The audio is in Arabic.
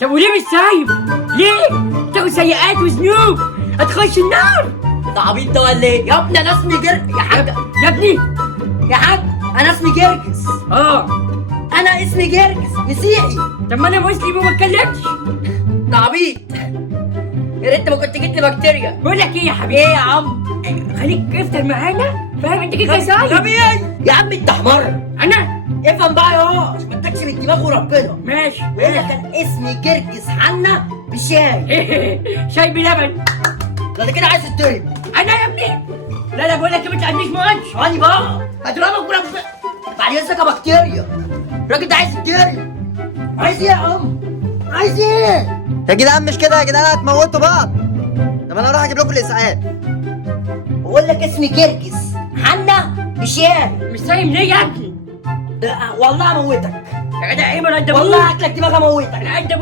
طب وليه مش سايب؟ ليه؟ تاخد سيئات وذنوب هتخش النار. ده عبيط ده ولا ايه؟ يا ابني انا اسمي يا حاج. يا ابني. يا حاج انا اسمي جرجس. اه. انا اسمي جرجس مسيحي. طب ما انا مسلم وما اتكلمش. ده عبيط. يا ريت ما كنت جيت لي بكتيريا. بقول لك ايه يا حبيبي؟ ايه يا عم؟ خليك افطر معانا، فاهم انت كده سايب. طبيعي يا عم انت حمار. انا افهم بقى يا عشان ما تكش من الدماغ وربنا. ماشي. بقول لك انا اسمي جرجس حنا بشاي. شاي بلبن. ده كده عايز تتضرب. انا يا ابني. لا لا بقول لك ما تعديش ماتش. ثواني بقى هضربك وربنا. بعد اذنك يا بكتيريا. الراجل ده عايز يتضرب. عايز ايه يا عم؟ عايز ايه؟ يا جدعان مش كده يا جدعان، هتموتوا بعض. طب انا اروح اجيب لكم الاسعاف. بقول لك اسمي جرجس حنا بشاي. مش سايب ليه يا ابني؟ والله هموتك. يا جدع ايه ما انت والله هاكلك دماغ هموتك. انت